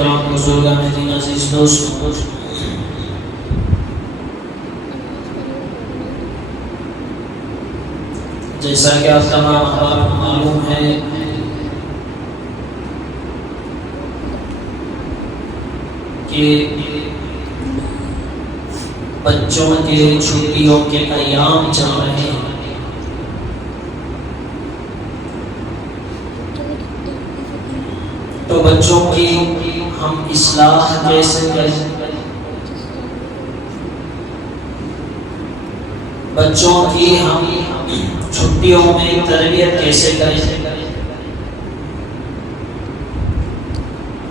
کرام بزرگان دین عزیز دوستوں، جیسا کہ آپ تمام احباب کو معلوم ہے کہ بچوں کے چھٹیوں کے ایام چل رہے ہیں، تو بچوں کی ہم اصلاح کیسے کریں، بچوں کی ہم چھٹیوں میں تربیت کیسے کریں۔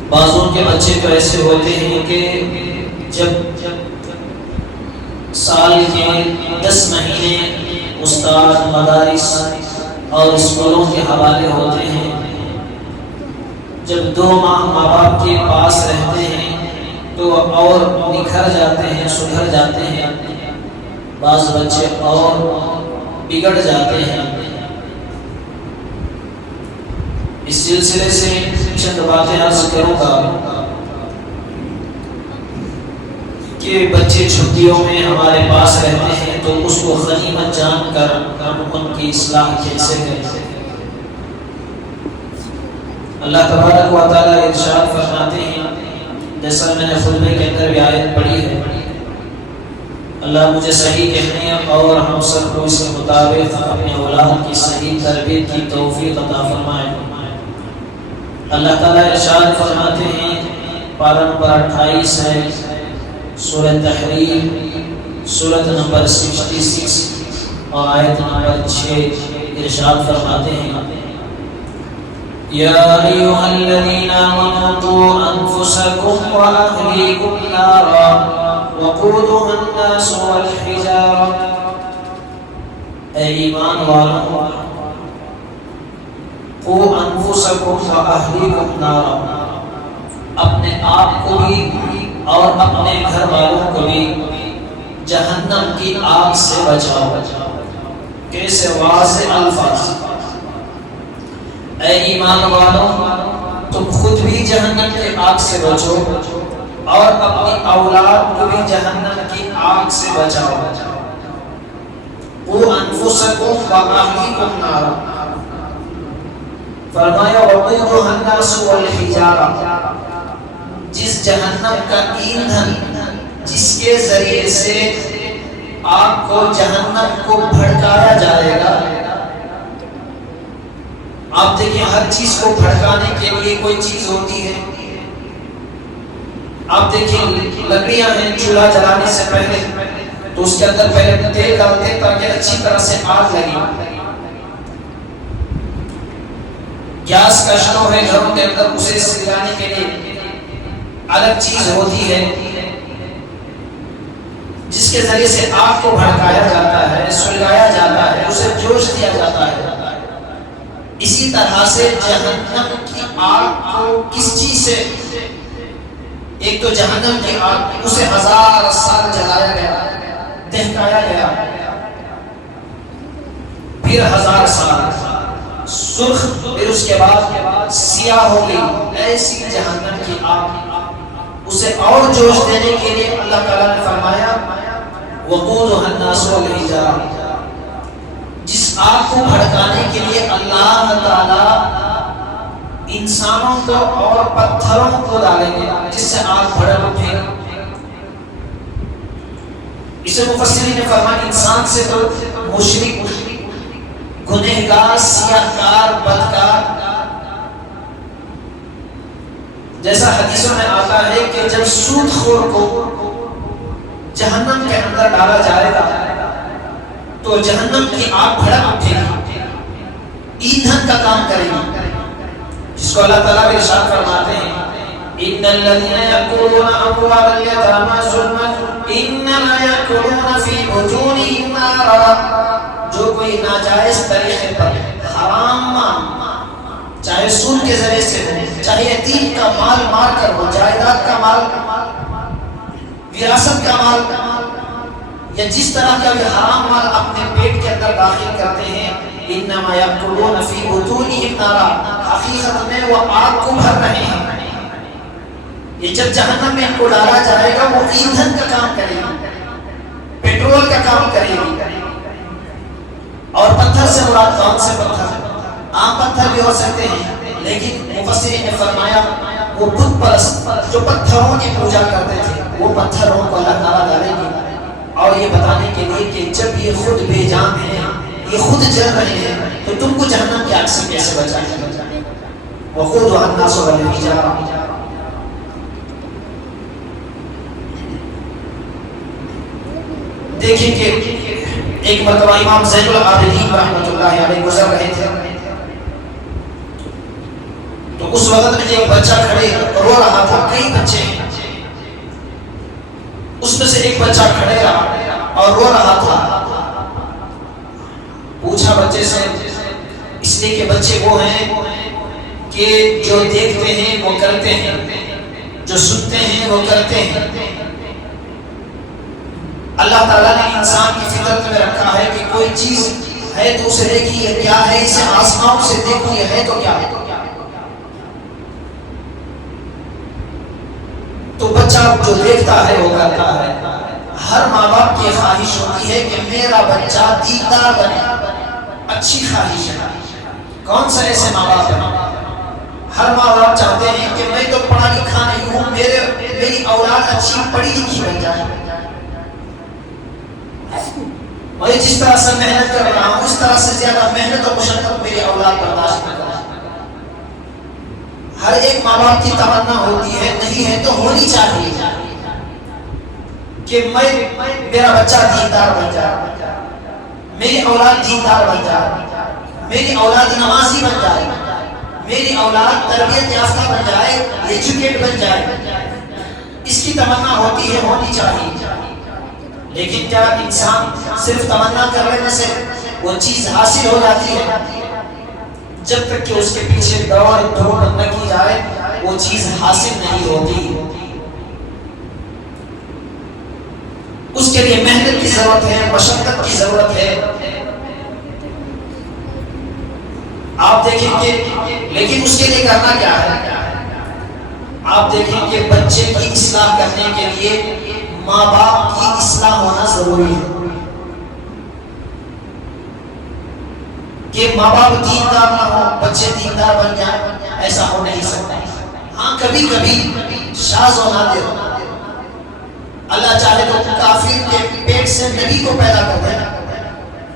بعضوں کے بچے تو ایسے ہوتے ہیں کہ جب سال کے 10 مہینے استاد مدارس اور اسکولوں کے حوالے ہوتے ہیں، جب 2 ماہ ماں باپ کے پاس رہتے ہیں تو اور نکھر جاتے ہیں، سدھر جاتے ہیں، بعض بچے اور بگڑ جاتے ہیں۔ اس سلسلے سے چند باتیں عرض کروں گا کہ بچے چھٹیوں میں ہمارے پاس رہتے ہیں تو اس کو غنیمت جان کر ہم ان کی اصلاح کیسے کریں۔ اللہ تبارک و تعالیٰ ارشاد فرماتے ہیں، جیسا میں نے خطبے کے اندر بھی آیت پڑھی ہے، اللہ مجھے صحیح کہنے اور ہم سب کو اس کے مطابق اپنے اولاد کی صحیح تربیت کی توفیق عطا فرمائے۔ اللہ تعالیٰ ارشاد فرماتے ہیں، پارہ نمبر 28 ہے، سورہ تحریم، سورۃ نمبر 66 اور آیت نمبر 6، ارشاد فرماتے ہیں، یا ایھا الذین آمنوا قوا انفسکم واہلیکم نارا وقودها الناس والحجارہ، اے ایمان والوں، قوا انفسکم واہلیکم نارا، اپنے آپ کو بھی اور اپنے گھر والوں کو بھی جہنم کی آگ سے بچاؤ۔ کیسے؟ واضح الفاظ، اے ایمان والوں، تم خود بھی جہنم کی آگ سے بچو اور اپنی اولاد کو بھی جہنم کی آگ سے بچاؤ۔ قوا انفسکم واہلیکم نارا، فرمایا وقودها الناس والحجارہ، جس جہنم کا ایندھن جس کے ذریعے سے آگ کو جہنم کو بھڑکایا جائے گا۔ آپ دیکھیں، ہر چیز کو بھڑکانے کے لیے کوئی چیز ہوتی ہے۔ آپ دیکھیں، لکڑیاں ہیں، چولہا جلانے سے پہلے تو اس کے اندر پہلے تیل ڈالتے ہیں تاکہ اچھی طرح سے آگ لگے۔ گیس کا اسٹوو ہے گھروں کے اندر، اسے سلگانے کے لیے الگ چیز ہوتی ہے جس کے ذریعے سے آگ کو بھڑکایا جاتا ہے، سلگایا جاتا ہے، اسے جوش دیا جاتا ہے۔ اسی طرح سے جہنم کی آگ کو کس چیز سے، ایک تو جہنم کی آگ، اسے 1000 سال جلایا گیا، دہکایا گیا، پھر 1000 سال سرخ، پھر اس کے بعد سیاہ ہو گئی، ایسی جہنم کی آگ۔ اسے اور جوش دینے کے لیے اللہ تعالیٰ نے فرمایا وقودها الناس والحجارہ، جس آگ کو بھڑکانے کے لیے اللہ تعالیٰ انسانوں کو اور پتھروں کو ڈالیں گے جس سے آگ بھڑک اٹھے گی۔ اسے مفسرین نے فرمایا انسان سے تو مشرک، گنہگار، سیاہکار، بدکار، جیسا حدیثوں میں آتا ہے کہ جب سود خور کو جہنم کے اندر ڈالا جائے گا تو جہنم کی آگ بھڑک اٹھے گی، ایندھن کا کام کرے گی، جس کو اللہ تعالیٰ ارشاد فرماتے ہیں ان الذين يأكلون اموال اليتامى ظلما انما يأكلون في بطونهم نارا، جو کوئی ناجائز طریقے پر حرام مال، چاہے سود کے ذریعے سے ہو، چاہے یتیم کا مال مار کر ہو، جائیداد کا مال، وراثت کا مال، یا جس طرح کا بھی حرام مال اپنے پیٹ کے اندر داخل کرتے ہیں، انما یاکلون فی بطونہم نارا، حقیقت میں وہ آگ کو بھر رہے ہیں۔ یہ جب جہنم میں ان کو ڈالا جائے گا وہ ایندھن کا کام کرے گی، پیٹرول کا کام کرے گی. اور پتھر سے مراد کون سے پتھر؟ عام پتھر بھی ہو سکتے ہیں، لیکن مفسرین نے فرمایا وہ بت پرست جو پتھروں کی پوجا کرتے تھے وہ پتھروں کو اللہ تعالیٰ ڈالے گی. اور یہ بتانے کے لیے کہ جب یہ خود بے جان ہیں، یہ خود جل رہے ہیں، تو تم کو جہنم کی آگ سے کیسے بچائیں گے؟ وقودها الناس والحجارة. دیکھیں کہ ایک مرتبہ امام زین العابدین رحمۃ اللہ علیہ گزر رہے تھے، تو اس وقت میں ایک بچہ کھڑے رو رہا تھا. کئی بچے ہیں، اس میں سے ایک بچہ کھڑے رہا اور رو رہا تھا. پوچھا بچے سے، اس لیے کہ بچے وہ ہیں کہ جو دیکھتے ہیں وہ کرتے ہیں، جو سنتے ہیں وہ کرتے ہیں. اللہ تعالیٰ نے انسان کی فطرت میں رکھا ہے کہ کوئی چیز ہے تو اسے دیکھی یہ کیا ہے، اسے آسماؤں سے دیکھو یہ ہے تو کیا ہے. تو بچہ جو دیکھتا ہے وہ کرتا ہے. ہر ماں باپ کی خواہش ہوتی ہے کہ میرا بچہ دیندار بنے، اچھی خواہش ہے. کون سا ایسے ماں باپ ہیں؟ ہر ماں باپ چاہتے ہیں کہ میں تو پڑھا لکھا نہیں ہوں، میری اولاد اچھی پڑھی لکھی بن جائے. میں جس طرح سے محنت کر رہا ہوں اس طرح سے زیادہ محنت اور مشقت میری اولاد برداشت نہ کرے. ہر ایک ماں باپ کی تمنا ہوتی ہے، نہیں ہے تو ہونی چاہیے کہ میرا بچہ دیندار بن جائے، میری اولاد دیندار بن جائے، میری اولاد نمازی بن جائے، میری اولاد تربیت یافتہ بن جائے، ایجوکیٹ بن جائے. اس کی تمنا ہوتی ہے، ہونی چاہیے. لیکن کیا انسان صرف تمنا کر لینے سے وہ چیز حاصل ہو جاتی ہے؟ جب تک کہ اس کے پیچھے دوڑ دھوپ نہ کی جائے وہ چیز حاصل نہیں ہوتی. اس کے لیے محنت کی ضرورت ہے، مشقت کی ضرورت ہے. آپ دیکھیں کہ لیکن اس کے لیے کرنا کیا ہے؟ آپ دیکھیں کہ بچے کی اصلاح کرنے کے لیے ماں باپ کی اصلاح ہونا ضروری ہے. کہ ماں باپ دیندار نہ ہو بچے دیندار بن جائیں، ایسا ہو نہیں سکتا. ہاں کبھی کبھی شاذ و نادر اللہ چاہے تو کافر کے پیٹ سے نبی کو پیدا کر دے.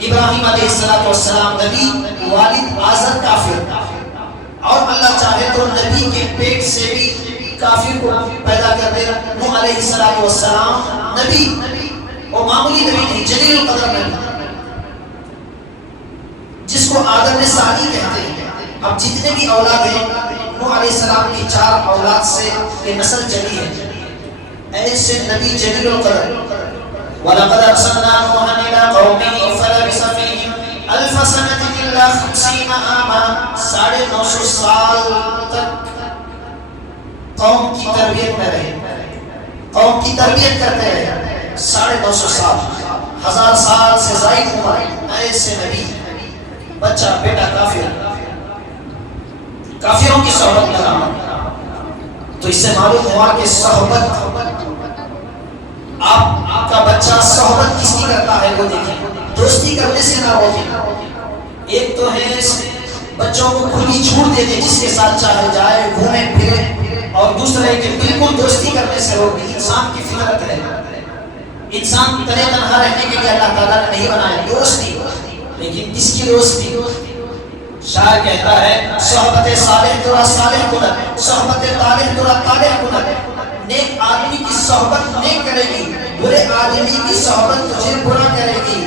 ابراہیم علیہ السلام نبی، والد آزر کافر، اور اللہ چاہے تو نبی کے پیٹ سے بھی کافر کو پیدا کر دے. نوح علیہ السلام نبی، وہ معمولی نبی نہیں، جلیل القدر نبی جس کو آدم ثانی کہتے ہیں. اب جتنے بھی اولاد ہیں نوح علیہ السلام کی 4 اولاد سے یہ نسل چلی ہے. ایسے نبی جلیل القدر. وَلَقَدْ أَرْسَلْنَا نُوحًا إِلَىٰ قَوْمِهِ فَلَبِثَ فِيهِمْ أَلْفَ سَنَةٍ إِلَّا 50 عَامًا. 950 سال تک قوم کی تربیت میں رہے، قوم کی تربیت کرتے رہے. 950 سال، 1000 سال سے زائد عمر. ایسے نبی، بچہ بیٹا کافر، کافروں کی صحبت میں رہا. تو اس سے معلوم ہوا کہ صحبت، آپ کا بچہ صحبت کس کی کرتا ہے وہ دیکھیں، دوستی کرنے سے نہ روکیں. ایک تو ہے بچوں کو کھلی چھوٹ دیتے جس کے ساتھ چاہے جائے، گھومے پھرے، اور دوسرا ہے کہ بالکل دوستی کرنے سے روکیں. انسان کی فطرت ہے، انسان تنہا تنہا رہنے کے لیے اللہ تعالیٰ نے نہیں بنایا. دوستی، لیکن کس کی دوستی؟ شاعر کہتا ہے صحبت صالح ترا صالح کند، صحبت طالح ترا طالح کند. نیک آدمی کی صحبت نیک کرے گی، برے آدمی کی صحبت تجھے برا کرے گی.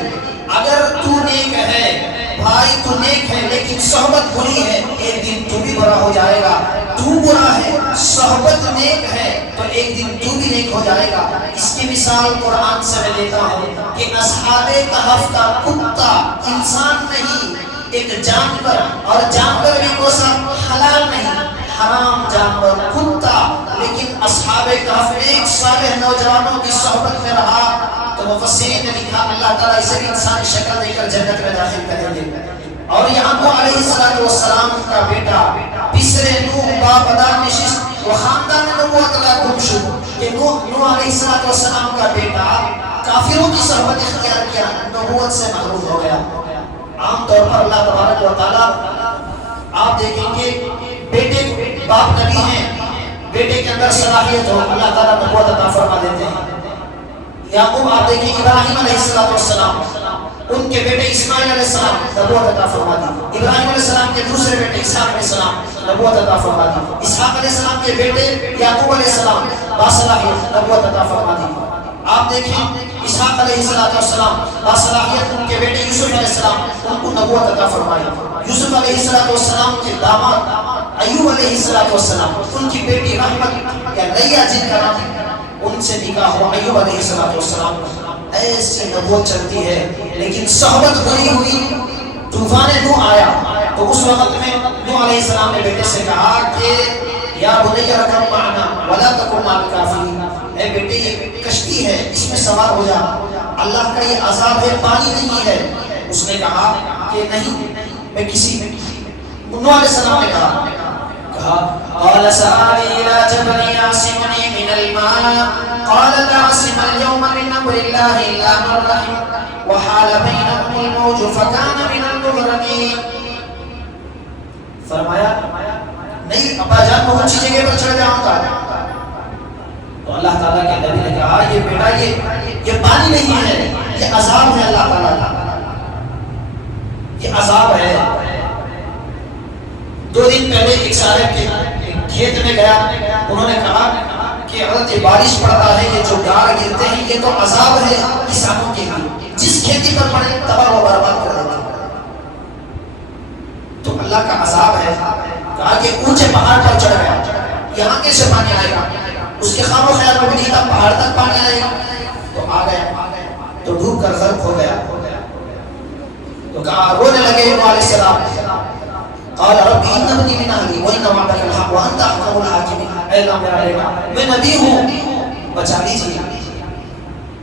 اگر تو نیک ہے بھائی، تو نیک ہے لیکن صحبت بری ہے، ایک دن تو بھی برا ہو جائے گا. تو برا ہے، صحبت نیک ہے تو ایک دن تو بھی نیک ہو جائے گا. اس کی مثال قرآن سے میں دیتا ہوں کہ اصحاب کہف کا کتا انسان نہیں، ایک جانور، اور جانور بھی کوئی سا حلال نہیں، حرام جانور کتا. لیکن اصحاب کہف ایک صالح نوجوانوں کی صحبت میں رہا تو مفسرین نے لکھا اللہ تعالیٰ اسے بھی انسانی شکل دے کر جنت میں داخل کریں گے. اور یعقوب علیہ السلام کا بیٹا بسر نوح باپدار نشست، وہ خاندان نبوت اللہ کو نوح علیہ السلام کا بیٹا کافروں کی صحبت اختیار کیا، نبوت سے محروم ہو گیا۔ عام طور پر اللہ تبارک و تعالیٰ آپ دیکھیں گے بیٹے باپ نبی ہیں، بیٹے کے اندر صلاحیت ہو اللہ تعالیٰ نبوت عطا فرما دیتے ہیں۔ یعقوب آپ دیکھیں ابراہیم علیہ السلام، ان کے بیٹے اسماعیل علیہ السلام نبوت عطا فرما دی، ابراہیم علیہ السلام کے دوسرے بیٹے اسحاق علیہ السلام نبوت عطا فرما دی، اسحاق علیہ السلام کے بیٹے یعقوب علیہ السلام باصلاحیت نبوت عطا فرما دی۔ آپ دیکھیں اسحاق علیہ السلام باصلاحیت ان کے بیٹے یوسف علیہ السلام ان کو نبوت عطا فرمائی۔ یوسف علیہ السلام کے داماد ایوب علیہ السلام ان کی بیٹی رحمت یا لیا جن کا نام ان سے نکاح ہوا ایوب علیہ السلام۔ ایسی نبوت چلتی ہے، لیکن صحبت بری ہوئی، طوفان نوح آیا تو اس وقت میں نوح علیہ السلام نے بیٹے سے کہا کہ یا بنی ارکب معنا ولا تکن مع الکافرین، اے بیٹے یہ کشتی ہے اس میں سوار ہو جا، اللہ کا یہ عذاب ہے، پانی نہیں ہے۔ اس نے کہا کہ نہیں میں کسی نوح علیہ السلام نے کہا قال سآوي إلى جبل يعصمني من الماء قال لا عاصم اليوم من أمر الله إلا من رحم وحال بينهم الموج فكان من المغرقين۔ فرمایا نہیں ابا جان میں اونچی جگہ پر چڑھ جاؤں گا، تو اللہ تعالیٰ کے نبی نے کہا یہ بیٹا یہ پانی نہیں ہے، یہ عذاب ہے، اللہ تعالیٰ یہ عذاب ہے۔ 2 دن پہلے ایک صاحب کے کھیت میں گیا، انہوں نے کہا کہ حضرت بارش پڑتا ہے یہ جو گار گرتے ہیں یہ تو عذاب ہے کسانوں کے لیے، جس کھیتی پر پڑے تباہ و برباد کر دیتے ہیں، تو اللہ کا عذاب ہے۔ کہا کہ اونچے پہاڑ پر چڑھ گیا، یہاں کیسے پانی آئے گا؟ اس کے خواب و خیال میں بھی نہیں تھا پہاڑ تک پانی آئے گا، تو آ گیا تو ڈوب کر غرق ہو گیا۔ تو کہا رونے لگے نوح علیہ السلام، قال رب ان ابنی من اہلی وان وعدک الحق وانت احکم الحاکمین، اے اللہ میرا بیٹا میں نبی ہوں بچا لیجیے۔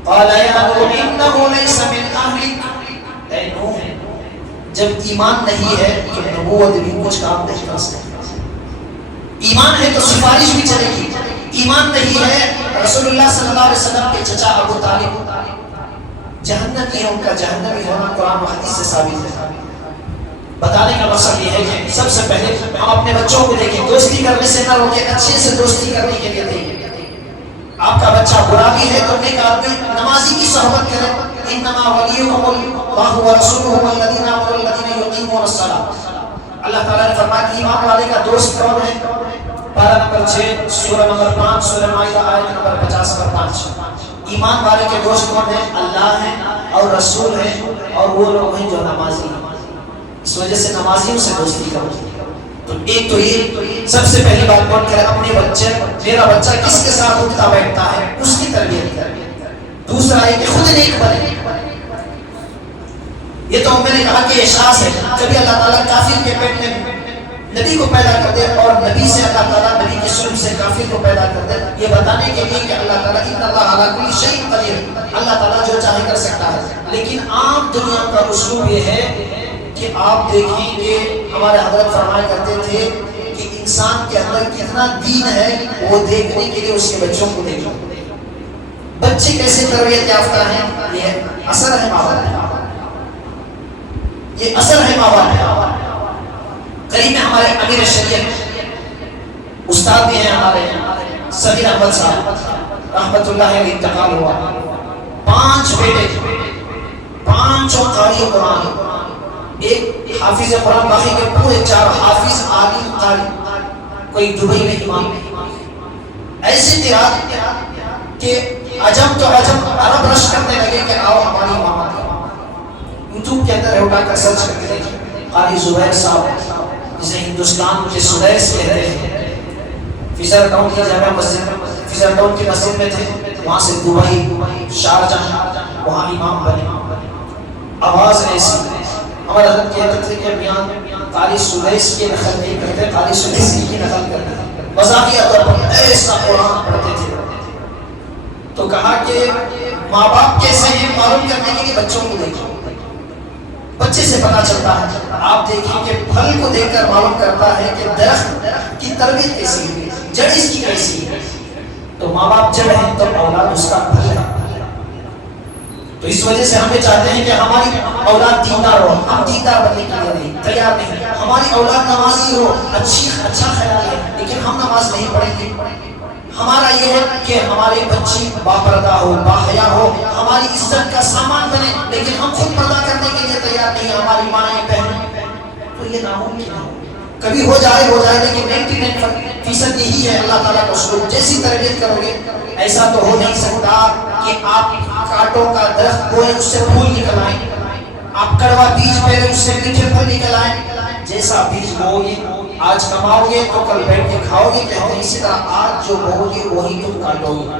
قال یا نوح انہ لیس من اہلک، اے نوح جب ایمان نہیں ہے تو نبوت بھی کچھ کام نہیں کر سکتی، ایمان ہے تو سفارش بھی چلے گی، ایمان نہیں ہے۔ رسول اللہ صلی اللہ علیہ وسلم کے چچا ابو طالب جہنمی ہے، ان کا جہنمی ہونا قرآن و حدیث سے ثابت ہے۔ بتانے کا مقصد یہ ہے کہ سب سے پہلے ہم اپنے بچوں کو دیکھیں، دوستی کرنے سے نہ روکیں، اچھے سے دوستی کرنے کے لیے دیکھیں۔ آپ کا بچہ برا بھی ہے تو نیک آدمی نمازی کی صحبت کریں، انما ولیکم اللہ ورسولہ والذین آمنوا الذین یقیمون الصلاۃ۔ اللہ تعالیٰ نے فرمایا کہ ایمان والے کا دوست کون ہے؟ پارہ نمبر 6 سورہ نمبر 5 سورہ مائدہ آیت نمبر 50 پر 5۔ ایمان والے کے دوست کون ہیں؟ اللہ ہے اور رسول ہے اور وہ لوگ ہیں جو نمازی ہیں، اس وجہ سے نمازیوں سے دوستی کرو۔ تو ایک تو یہ سب سے پہلی بات نوٹ کریں، اپنے بچے میرا بچہ کس کے ساتھ اٹھتا بیٹھتا ہے اس کی تربیت کریں۔ دوسرا ہے کہ خود نیک بنے، یہ تو میں نے کہا کہ احساس ہے، کبھی اللہ تعالیٰ کافر کے پیٹ میں نبی کو پیدا کر دے اور نبی سے اللہ تعالیٰ نبی کے سلم سے کافر کو پیدا کر دے، یہ بتانے کے لیے کہ اللہ تعالیٰ ان اللہ علی کل شیء قدیر، اللہ تعالیٰ جو چاہے کر سکتا ہے۔ لیکن عام دنیا کا اسلوب یہ ہے کہ آپ دیکھیں کہ ہمارے حضرت فرمایا کرتے تھے کہ انسان کے اندر کتنا دین ہے وہ دیکھنے کے لیے اس کے بچوں کو دیکھو، بچے کیسے تربیت یافتہ ہیں، یہ اثر ہے ماں باپ کا، یہ اثر ہے ماں باپ کا۔ قریب میں ہمارے امیر شریعت استاد بھی ہیں ہمارے صغیر احمد صاحب رحمت اللہ علیہ، انتقال ہوا، 5 بیٹے، 5 قاری قرآن، ایک حافظ قرآن، باقی کے پورے 4 حافظ عالم قاری، کوئی دبئی میں امام، ایسی تیراک کہ عجم تو عجم عرب رش کرنے لگے کہ آؤ ہماری امامت۔ یوٹیوب کے اندر اٹھا کر سرچ کر کے دیکھیں، قاری زبیر صاحب جسے ہندوستان کے سدیس کہتے ہیں، فیصل ٹاؤن کی جامع مسجد، فیصل ٹاؤن کی مسجد میں تھے، وہاں سے دبئی شارجہ وہاں امام بنے، آواز ایسی۔ ہمارے حضرت کہتے تھے کہ بیان قاری سدیس کی نقل نہیں کرتے، قاری سدیسی کی نقل کرتے، مزاحیہ طور پر ایسا قرآن پڑھتے تھے۔ تو کہا کہ ماں باپ کیسے ہیں معلوم کرنے کے لیے بچوں کو دیکھو، بچے سے پتا چلتا ہے۔ آپ دیکھیں کہ پھل کو دیکھ کر معلوم کرتا ہے کہ درخت کی تربیت کیسی ہے، جڑ اس کی کیسی ہے۔ تو ماں باپ جڑ ہے تو اولاد اس کا پھل ہے. تو اس وجہ سے ہمیں چاہتے ہیں کہ ہماری اولاد دیندار ہو. ہم دیندار بننے کے لیے نہیں تیار نہیں. ہماری اولاد نمازی ہو, اچھا خیال ہے, لیکن ہم نماز نہیں پڑھیں گے. ہمارا یہ ہے کہ ہمارے بچی باپردہ ہو, باحیا ہو, ہماری عزت کا سامان بنے, لیکن ہم خود پردہ کرنے کے لیے تیار نہیں. ہماری مائیں بہنیں, تو یہ ناممکن ہے. کبھی ہو جائے لیکن 99% یہی ہے اللہ تعالیٰ کا اسلوب. جیسی تربیت کرو گے ایسا تو ہو نہیں سکتا کہ آپ کانٹوں کا درخت بوئیں اس سے پھول نکل آئیں, آپ کڑوا بیج پہلے اس سے میٹھے پھل نکل آئیں. جیسا بیج بو گے آج کماؤ گے تو کل بیٹھ کے کھاؤ گے, کہتے ہیں اسی طرح آج جو بو گے وہی تم کاٹو گے.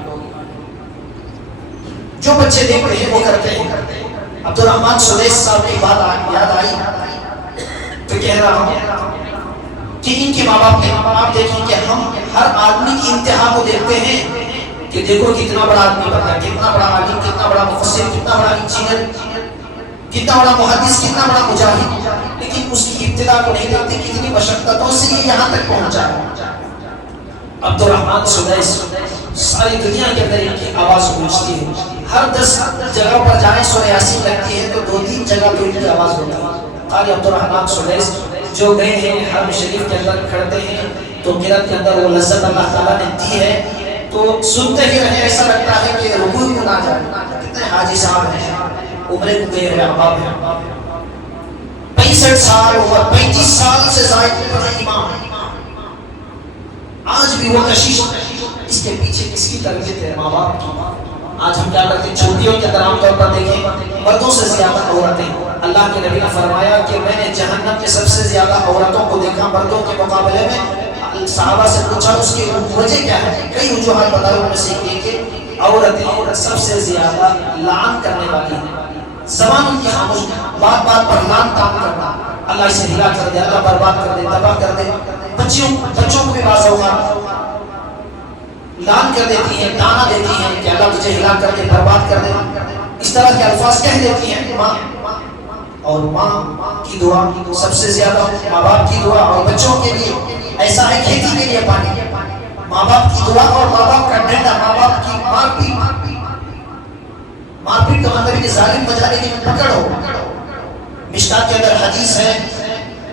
جو بچے دیکھتے ہیں وہ کرتے ہیں. عبدالرحمن سدیس صاحب کی بات یاد آئی تو کہہ رہا ہوں کہ ان کے ماں باپ نے, آپ دیکھیں کہ ہم ہر آدمی کی انتہا کو دیکھتے ہیں کہ دیکھو کتنا بڑا آدمی بنتا ہے, کتنا بڑا عالم, کتنا بڑا مفسر, کتنا بڑا انجینئر, کتنا بڑا محدث, کتنا بڑا مجاہد, لیکن اس کی ابتدا کو نہیں دیکھتے کتنی مشقتوں سے یہ یہاں تک پہنچا ہے. عبدالرحمن سدیس ساری دنیا کے اندر ان کی آواز گونجتی ہے. ہر 10 جگہ پر جائیں سورہ یاسین لگتی ہے تو 2-3 جگہ پہ ان کی آواز ہوتی ہے. قاری عبدالرحمن سدیس جو گئے ہیں حرم شریف کے اندر کھڑتے ہیں تو قرات کے اندر وہ لذت اللہ تعالیٰ نے دی ہے تو سنتے ہی رہے, ایسا لگتا ہے کہ رکوع میں نہ جائے. کتنے حاجی صاحب ہیں, عمرے کو گئے ہوئے احباب ہیں, 65 سال عمر, 35 سال سے زائد پر امام. آج بھی وہ کشش, اس کے پیچھے کس کی تربیت ہے؟ ماں باپ کی. آج ہم کیا کرتے ہیں چھوٹیوں کے اندر عام طور پر دیکھیں مردوں سے زیادہ عورتیں. اللہ کے نبی نے فرمایا کہ میں نے جہنم میں سب سے زیادہ عورتوں کو دیکھا مردوں کے مقابلے میں. صحابہ سے پوچھا اس کی وجہ کیا ہے؟ کئی وجوہات بتائی, ان میں سے ایک کہ عورتیں سب سے زیادہ لعن کرنے والی ہیں. زبان ان کی خاموش, بات بات پر لعن تان کرنا, اللہ اسے ہلا کر دے, اللہ برباد کر دے, تباہ کر دے. بچوں کو بھی بعض اوقات لعن کر دیتی ہیں, دانا دیتی ہیں کہ اللہ تجھے ہلا کر دے, برباد کر دے. اس طرح کے الفاظ کہہ دیتی ہیں. ماں اور ماں کی دعا سب سے زیادہ, ماں باپ کی دعا اور بچوں کے لیے ایسا ہے کھیتی کے لیے پانی. ماں باپ کی دعا اور ماں باپ کا ڈنڈا, ماں باپ کی مار پیٹ کا مطلب کہ ظالم بجانے کی پکڑ ہو. مشکات کے اندر حدیث ہے,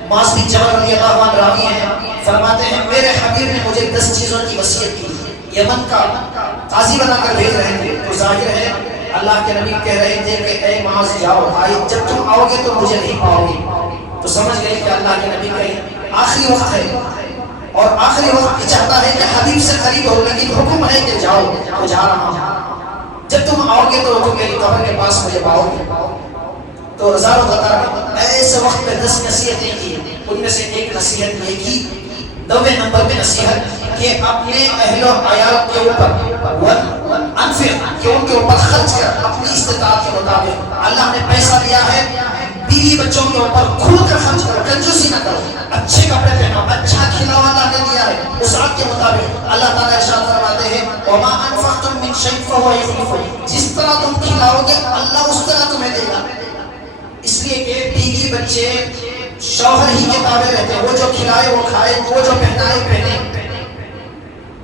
معاذ بن جبل رضی اللہ عنہ راوی ہیں, فرماتے ہیں میرے حبیب نے مجھے 10 چیزوں کی وصیت کی. یمن کا قاضی بنا کر بھیج رہے تھے تو ظاہر ہے اللہ کے نبی کہہ رہے تھے کہ اے معاذ جاؤ, جب تم آؤ گے تو مجھے نہیں پاؤ گے. تو سمجھ گئے کہ اللہ کے نبی کا آخری وقت ہے اور آخری وقت چاہتا ہے کہ حبیب سے قریب ہو, لیکن حکم ہے کہ جاؤ. تو جا رہا ہوں, جب تم آؤ گے تو تم میری قبر کے پاس مجھے پاؤ گے. تو ہزاروں قطار ایسے وقت پہ 10 نصیحتیں کی. ان میں سے ایک نصیحت یہ کی, 9ویں نمبر پہ نصیحت کہ اپنے اہل و عیال کے اوپر انفق, کہ ان کے اوپر خرچ کر اپنی استطاعت کے مطابق. اللہ نے پیسہ دیا ہے, بیوی بچوں کے اوپر کھل کر خرچ کرو, کنجوسی نہ کرو. اچھے کپڑے پہنو, اچھا کھلاوا اللہ نے دیا ہے, اس رات کے مطابق. اللہ تعالیٰ ارشاد فرماتے ہیں وما انفقتم من شيء فهو يخلفه, جس طرح تم کھلاؤ گے اللہ اس طرح تمہیں دے گا. اس لیے کہ بیوی بچے شوہر ہی کے تابع رہتے ہیں, وہ جو کھلائے وہ کھائے, وہ جو پہنائے پہنے.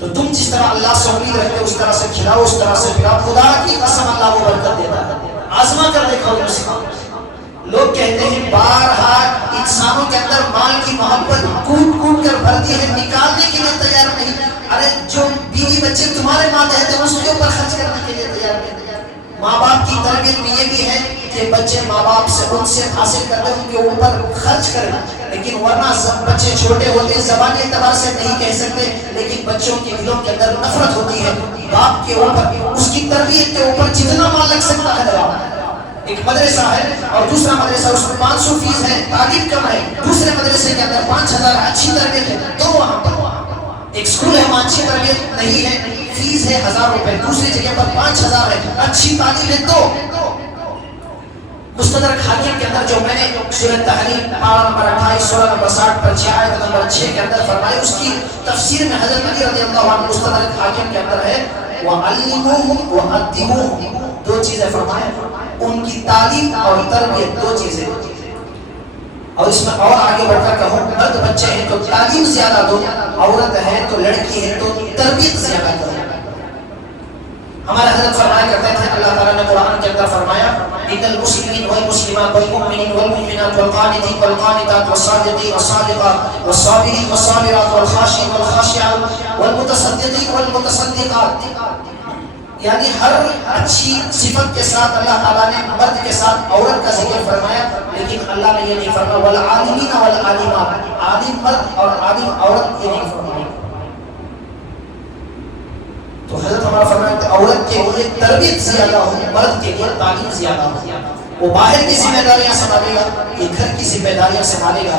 تو تم جس طرح اللہ سے امید رکھتے اس طرح سے کھلاؤ, اس طرح سے پلاؤ. خدا کی قسم اللہ وہ برکت دیتا ہے. آزما کر دیکھو. لوگ کہتے ہیں بارہا انسانوں کے اندر مال کی محبت کوٹ کوٹ کر بھرتی ہے, نکالنے کے لیے تیار نہیں. ارے جو بیوی بچے تمہارے ماتحت ہیں اس کے اوپر خرچ کرنے کے لیے تیار نہیں. ماں باپ کی تربیت میں یہ بھی ہے کہ بچے ماں باپ سے ان سے حاصل کرتے ان کے اوپر خرچ کریں, لیکن ورنہ بچے چھوٹے ہوتے ہیں, زبانی اعتبار سے نہیں کہہ سکتے, لیکن بچوں کے دلوں کے اندر نفرت ہوتی ہے باپ کے اوپر. اس کی تربیت کے اوپر جتنا مال لگ سکتا ہے لگاؤ. ایک مدرسہ ہے اور دوسرا مدرسہ, اس میں 500 فیس ہے, تعلیم کم ہے. دوسرے مدرسے کے اندر 5000 اچھی تربیت ہے, تو وہاں پر ایک اسکول ہے وہاں اچھی تربیت نہیں ہے, فیس ہے 1000 روپے. دوسری جگہ پر 5000 ہے, اچھی تعلیم ہے. تو مستدرک حاکم کے اندر جو میں نے سورۃ تحریم پارہ نمبر 28 سورہ نمبر 60 پر 6 آیت نمبر 6 کے اندر فرمائی, اس کی تفسیر میں حضرت علی رضی اللہ عنہ مستدرک حاکم کے اندر ہے وَعَلِّمُوهُمْ وَأَدِّبُوهُمْ, 2 چیزیں فرمائے, ان کی تعلیم اور تربیت, 2 چیزیں. اور اس میں اور آگے بڑھ کر کہوں, مرد بچے ہیں تو تعلیم زیادہ دو, عورت ہے تو لڑکی ہے تو تربیت زیادہ دو. ہمارے حضرت فرمایا کرتے تھے اللہ تعالیٰ نے قرآن کے اندر فرمایا ان المسلمین والمسلمات والمؤمنین والمؤمنات والقانتین والقانتات والصادقین والصادقات والصابرین والصابرات والخاشعین والخاشعات والمتصدقین والمتصدقات، یعنی ہر اچھی صفت کے ساتھ اللہ تعالیٰ نے مرد کے ساتھ عورت کا ذکر فرمایا، لیکن اللہ نے یہ نہیں فرمایا والعالمین والعالمات، عالم مرد اور عالم عورت یہ نہیں فرمایا۔ تو حضرت ہمارا فرمایا کہ عورت کے لیے تربیت زیادہ ہو، مرد کے لیے تعلیم زیادہ ہو، وہ باہر کی ذمہ داریاں سنبھالے گا، یہ گھر کی ذمہ داریاں سنبھالے گا۔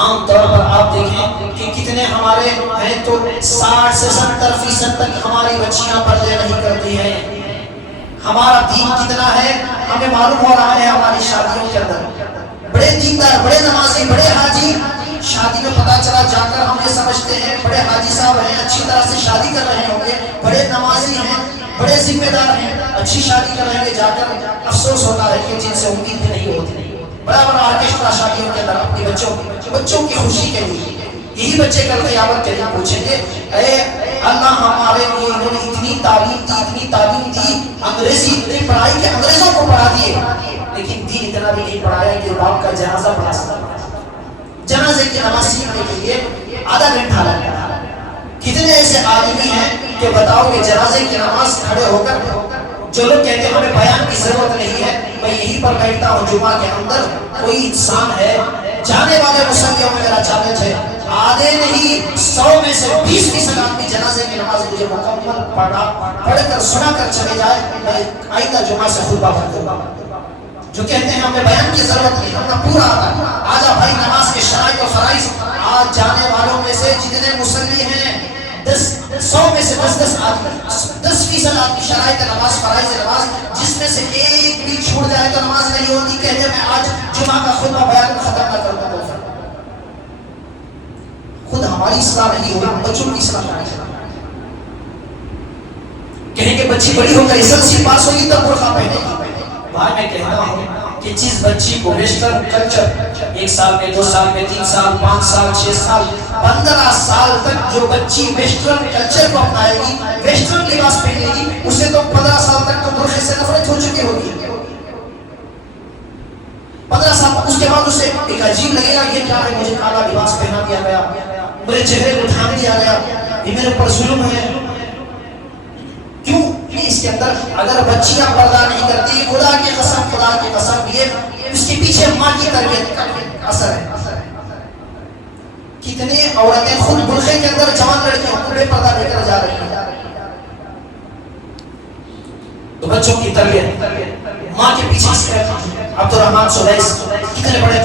عام طور پر آپ دیکھیں کہ کتنے ہمارے ہیں تو 60 سے 70% تک ہماری بچیاں پردے نہیں کرتی ہیں۔ ہمارا دین کتنا ہے ہمیں معلوم ہو رہا ہے ہماری شادیوں کے اندر، بڑے دیندار، بڑے نمازی، بڑے حاجی، شادی میں پتا چلا جا کر ہم یہ سمجھتے ہیں بڑے حاجی صاحب ہیں، اچھی طرح سے شادی کر رہے ہوں گے، بڑے نمازی ہیں، بڑے ذمہ دار ہیں، اچھی شادی کر رہے ہیں، جا کر افسوس ہوتا ہے کہ جن سے امید بھی نہیں ہوتی۔ بڑا بڑا آرکیسٹرا شادیوں کے اندر اپنے بچوں کی خوشی کے لیے، یہی بچے کل قیامت کے دن پوچھیں گے اے اللہ ہمارے لیے انہوں نے اتنی تعلیم دی، انگریزی اتنی پڑھائی کہ انگریزوں کو پڑھا دیے، لیکن دین اتنا بھی نہیں پڑھایا کہ باپ کا جنازہ پڑھا سکتا۔ جنازے کی نماز سیکھنے کے لیے آدھا گھنٹہ لگتا ہے۔ کتنے ایسے آدمی ہیں کہ بتاؤ کہ جنازے کی نماز کھڑے ہو کر، جو لوگ کہتے ہیں ہمیں بیان کی ضرورت نہیں ہے، میں یہیں پر بیٹھتا ہوں جمعہ کے اندر، کوئی انسان ہے جانے والے مصلیوں میں میرا چیلنج ہے، آدھے نہیں 100 میں سے 20% آدمی جنازے کی نماز مجھے مکمل پڑھ کر سنا کر چلے جائے، میں آئندہ جمعہ سے خطبہ پڑھ دوں گا۔ جو کہتے ہیں ہمیں بیان کی ضرورت نہیں، ہمیں پورا آجا بھائی نماز کے شرائط و فرائض، آج جانے والوں میں سے جتنے مصلی ہیں 100 میں سے 10 آدمی 10% آدمی شرائط نماز، فرائض نماز، جس میں سے ایک بھی چھوڑ جائے تو نماز نہیں ہوتی، کہتے میں آج جمعہ کا خطبہ بیان ختم نہ کروں تو خود ہماری اصلاح نہیں ہوئی، بچوں کی اصلاح نہیں ہوئی۔ کہیں کہ بچی بڑی ہو کر ایسلسی پاس ہوگی تب برقع پہنے گی۔ بھائی میں کہتا ہوں کہ جس بچی کو ویسٹرن کلچر 1 سال میں 2 سال میں 3 سال 5 سال 6 سال 15 سال تک جو بچی ویسٹرن کلچر کو اپنائے گی، ویسٹرن لباس پہنے گی، اسے تو 15 سال تک تو برقعے سے نفرت ہو چکی ہوگی۔ 15 سال اس کے بعد اسے ایک عجیب لگے گا یہ کیا ہے، مجھے کالا لباس پہنا دیا گیا، میرے چہرے کو ڈھانپ دیا گیا، یہ میرے پر ظلم ہے۔ کیوں؟ اس کے اندر اگر بچیاں پردہ نہیں کرتی، خدا کی قسم یہ اس کے پیچھے ماں کی تربیت کا اثر ہے۔ کتنے عورتیں خود برقعے کے اندر جوان لڑکیاں بے پردہ لے کر جا رہی ہیں۔ تو بچوں کی تربیت ماں کے پیچھے۔ عبد الرحمن سلیس کتنے بڑے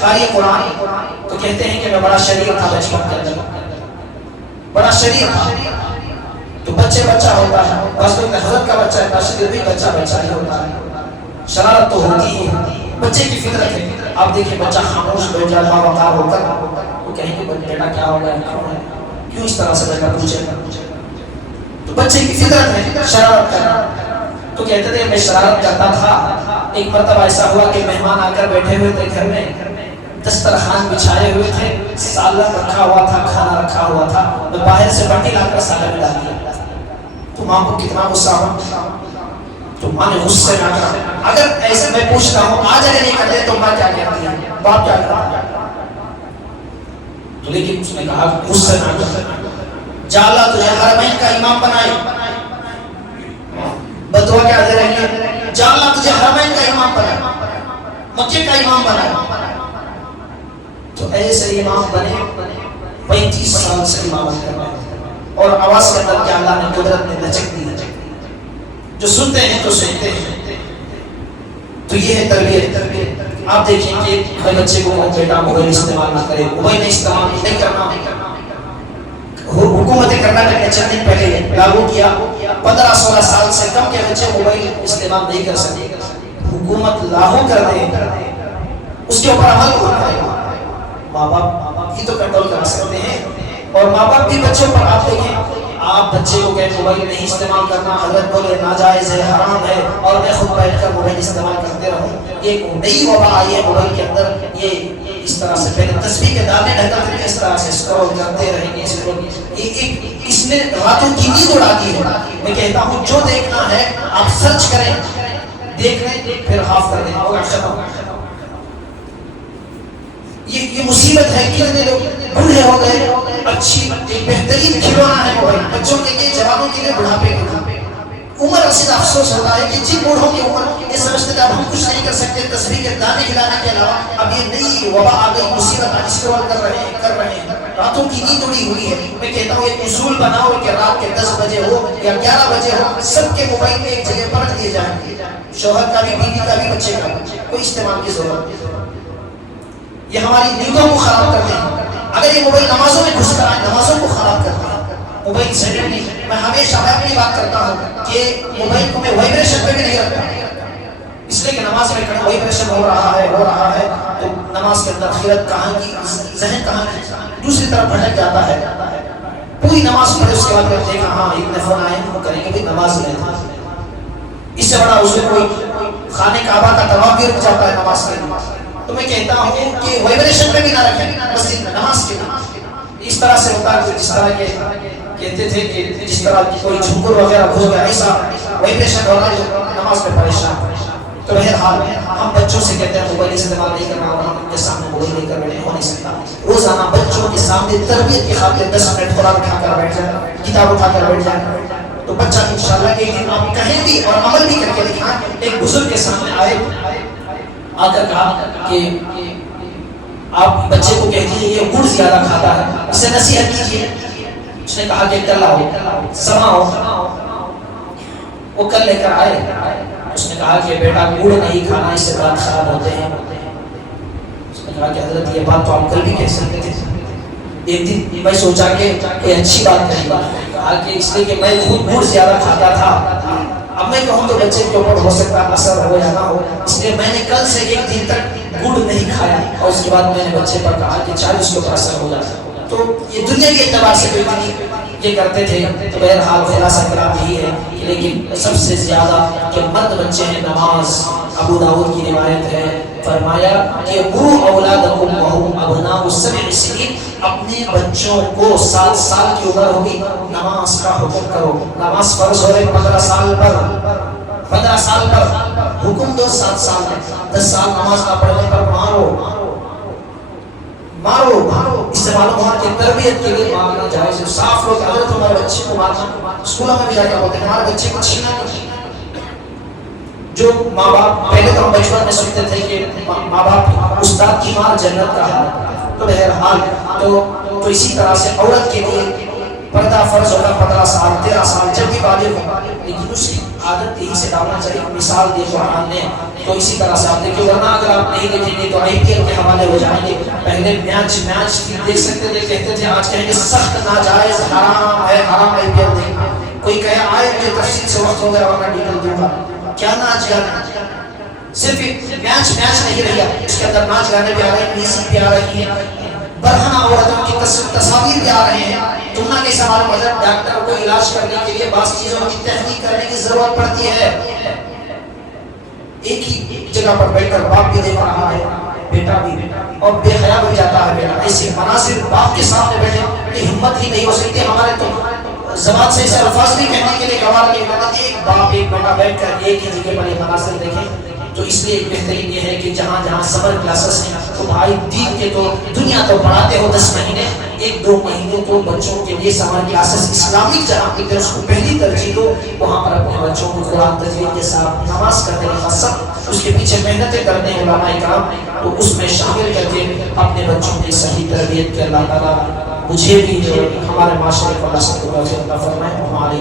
قاری قرآن، تو کہتے ہیں کہ میں بڑا شریف تھا بچپن کے اندر، بڑا شریف تھا۔ تو بچہ ہوتا ہے، بس کوئی حضرت کا بچہ ہے، تشریف بھی بچہ ہی ہوتا ہے، شرارت تو ہوتی ہی، بچے کی فطرت ہے۔ آپ دیکھیں بچہ خاموش ہو جائے، باوقار ہو کر وہ کہیں گے بیٹا کیا ہو گیا، کیوں اس طرح سے بیٹا پوچھے، تو بچے کی فطرت ہے شرارت کرنا۔ تو کہتے تھے میں شرارت کرتا تھا، ایک مرتبہ ایسا ہوا کہ مہمان آ کر بیٹھے ہوئے تھے گھر میں، دسترخوان بچھائے ہوئے تھے، سالن رکھا ہوا تھا، کھانا رکھا ہوا تھا، میں باہر سے بٹی لا کر سالن ڈال دیا۔ تو ماں کو کتنا غصہ ہوا، تو ماں نے غصے میں آ کر، اگر ایسے میں پوچھتا ہوں آج اگر یہ کر دے تو ماں کیا کہتی ہے، باپ کیا کہتا ہے، تو لیکن اس نے کہا غصے میں آ کر جا اللہ تجھے حرمین کا امام بنائے، بدعا کیا دے رہی ہے، جا اللہ تجھے حرمین کا امام بنائے، مکے کا امام بنائے۔ تو ایسے امام بنے 35 سال سے امامت کر رہے ہیں، اور آواز کے اندر کیا اللہ نے قدرت نے لچک دی، جو سنتے ہیں تو سنتے ہیں۔ تو یہ ہے تربیت۔ آپ دیکھیں کہ بچے کو بیٹا موبائل استعمال نہ کرے، موبائل استعمال نہیں کرنا۔ حکومت کرناٹک نے چند دن پہلے لاگو کیا، 15-16 سال سے کم کے بچے موبائل استعمال نہیں کر سکتے۔ حکومت لاگو کر دے، اس کے اوپر عمل ہوتا ہے، ماں باپ ہی تو کنٹرول کر سکتے ہیں۔ اور ماں باپ بھی بچوں پر، آپ دیکھیں آپ بچے کو کہیں موبائل نہیں استعمال کرنا، حضرت بولے ناجائز ہے، حرام ہے، اور میں خود بیٹھ کر موبائل استعمال کرتے رہوں۔ ایک نئی وبا آئی ہے موبائل کے اندر، یہ اس طرح سے پہلے تسبیح کے دانے ڈھکتے تھے، اس طرح سے اسکرول کرتے رہیں گے، اس نے راتوں کی نیند اڑا دی ہے۔ میں کہتا ہوں جو دیکھنا ہے آپ سرچ کریں، دیکھ لیں، پھر آف کر دیں، ہوگا ختم۔ یہ مصیبت ہے، کتنے لوگ بوڑھے ہو گئے، اچھی ایک بہترین کھلونا ہے موبائل بچوں کے لیے، جوانوں کے لیے، بڑھاپے کے لیے۔ عمر رسید افسوس ہوتا ہے کہ جن بوڑھوں کی عمر یہ سمجھتے تھے اب ہم کچھ نہیں کر سکتے تسبیح کے دانے کھلانے کے علاوہ، اب یہ نئی وبا آ گئی، مصیبت اسکرول کر رہے ہیں، راتوں کی نیند اڑی ہوئی ہے۔ میں کہتا ہوں ایک اصول بناؤ کہ رات کے 10 بجے ہو یا 11 بجے ہو، سب کے موبائل ایک جگہ پر رکھ دیے جائیں، شوہر کا بھی، بیوی کا بھی، بچے کا بھی، کوئی استعمال کی ضرورت نہیں۔ یہ ہماری نیندوں کو خراب کرتے ہیں۔ اگر یہ موبائل نمازوں میں گھس کر آئے، نمازوں کو خراب کرتے ہیں۔ موبائل سیٹنگ نہیں، میں ہمیشہ میں اپنی بات کرتا ہوں کہ موبائل کو میں وائبریشن پہ بھی نہیں رکھتا، اس لیے کہ نماز میں کھڑے وائبریشن ہو رہا ہے تو نماز کے اندر خیرت کہاں کی، ذہن کہاں کی، دوسری طرف بھٹک جاتا ہے۔ پوری نماز پڑھے اس کے بعد کہتے ہیں ہاں اتنے فون آئے ہم کریں گے بھی نماز لیں، اس سے بڑا اس میں کوئی خانے کعبہ کا طواف بھی رک جاتا ہے نماز کے لیے۔ تو میں کہتا ہوں کہ وائبریشن پہ بھی نہ رکھیں مسجد میں نماز کے لیے۔ اس طرح سے ہوتا ہے جس طرح کے کہتے تھے کہ جس طرح کوئی جھنگر وغیرہ گھس گیا، ایسا وائبریشن ہو رہا ہے نماز میں پریشان۔ تو بہرحال ہم بچوں سے کہتے ہیں موبائل استعمال نہیں کرنا، اور ہم ان کے سامنے موبائل لے کر بیٹھے ہو نہیں سکتا۔ روزانہ بچوں کے سامنے تربیت کی خاطر 10 منٹ قرآن اٹھا کر بیٹھ جائیں، کتاب اٹھا کر بیٹھ جائیں، تو بچہ انشاءاللہ ایک دن آپ کہیں بھی اور عمل بھی کر کے دکھائیں۔ ایک بزرگ کے سامنے آئے، آ کر کہا کہ آپ بچے کو کہہ دیجیے یہ گڑ زیادہ کھاتا ہے، اسے نصیحت کیجیے۔ اس نے کہا کہ کل آؤ، سماؤ۔ وہ کل لے کر آئے، اس نے کہا کہ بیٹا گڑ نہیں کھانا، اس سے دانت خراب ہوتے ہیں۔ اس نے کہا کہ حضرت یہ بات تو آپ کل بھی کہہ سکتے تھے۔ ایک دن میں سوچا کہ یہ اچھی بات نہیں، کہا کہ اس لیے کہ میں خود گڑ زیادہ کھاتا تھا، اب میں کہوں تو بچے کے اوپر ہو سکتا ہے اثر ہو یا نہ ہو، اس لیے میں نے کل سے ایک دن تک گڑ نہیں کھایا، اور اس کے بعد میں نے بچے پر کہا کہ 40 کے اوپر اثر ہو جاتا ہے۔ تو یہ دنیا کے اعتبار سے کوئی نہیں یہ کرتے تھے۔ تو بہرحال خلاصہ کلام یہی ہے، لیکن سب سے زیادہ کہ مرد بچے ہیں نماز، ابو داؤد کی روایت ہے، فرمایا کہ مروا اولادکم وهم ابناء 7 سنین، اپنے بچوں کو 7 سال کی عمر ہوگی نماز کا حکم کرو۔ نماز فرض ہو رہے 15 سال پر حکم دو، 7 سال میں 10 سال نماز نہ پڑھنے پر مارو۔ اس سے معلوم ہوا کہ تربیت کے لیے مارنا جائز ہے۔ صاف لوگ حضرت ہمارے بچے کو مارنا، اسکولوں میں بھی جا کر بولتے ہیں ہمارے بچے کو چھینا نہیں۔ جو ماں باپ، پہلے تو ہم بچپن میں سنتے تھے کہ ماں باپ استاد کی مار جنت کا ہے، تو بہرحال تو اسی طرح سے عورت کے لیے پردہ فرض ہوگا 15 سال 13 سال جب بھی بالغ ہو، لیکن اس کی عادت یہی سے ڈالنا چاہیے۔ مثال دی قرآن نے، تو اسی طرح سے آپ دیکھیں، ورنہ اگر آپ نہیں دیکھیں گے تو IPL کے حوالے ہو جائیں گے۔ پہلے میچ دیکھ سکتے تھے، کہتے تھے آج کہیں گے سخت ناجائز حرام ہے، حرام IPL دیکھنا۔ کوئی کہے آئے کہ تفصیل سے وقت ہو گیا ورنہ ڈیٹیل دوں گا، کیا ناچ گانا، صرف میچ نہیں رہا، اس کے اندر ناچ گانے بھی آ رہے ہیں، میوزک بھی آ رہی ہے، برہنہ عورتوں کی تصاویر بھی آ رہے ہیں۔ تمنا کے سوال مطلب ڈاکٹر کو علاج کرنے کے لیے بعض چیزوں کی تحقیق کرنے کی ضرورت پڑتی ہے۔ ایک ہی جگہ پر بیٹھ کر باپ بھی دیکھ رہا ہے، بیٹا بھی، اور بے حیا ہو جاتا ہے بیٹا۔ ایسے مناظر باپ کے سامنے بیٹھے کہ ہمت ہی نہیں ہو سکتی ہمارے، تو زبان سے ایسے الفاظ بھی کہنے کے لیے گوار نہیں ہوتا۔ ایک باپ ایک بیٹا بیٹھ کر ایک ہی جگہ پر یہ مناظر دیکھیں، تو اس لیے بہترین یہ ہے کہ جہاں سمر کلاسز ہیں تو بھائی دین کے تو دنیا تو پڑھاتے ہو 10 مہینے، 1-2 مہینے تو بچوں کے لیے سمر کلاسز اسلامک جہاں کی طرف کو پہلی ترجیح دو، وہاں پر اپنے بچوں کو قرآن تجوید کے ساتھ نماز کرنے کا مقصد، اس کے پیچھے محنتیں کرنے علماء کرام، تو اس میں شامل کر کے اپنے بچوں کی صحیح تربیت کے اللہ تعالیٰ مجھے بھی ہمارے معاشرے کو اللہ سب کو عطا فرمائے۔ ہمارے